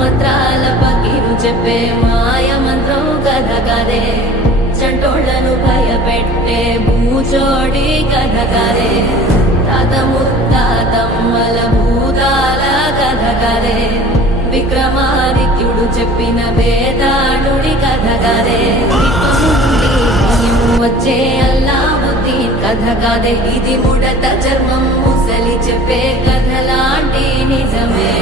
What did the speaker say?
మంత్రాల పకీరు చెప్పే మాయ మంత్రం కథ కదే చంటోళ్లను భయపెట్టే భూచోడి కథ కదే తాత ముత్తాతమ్మల భూతాల కథ కదే విక్రమాదిత్యుడు చెప్పిన వేదాళుడి కథ కదే వచ్చే అల్లావుద్దీన్ కథ కాదే ఇది ముడత చర్మం ముసలి చెప్పే కథ లాంటి నిజమే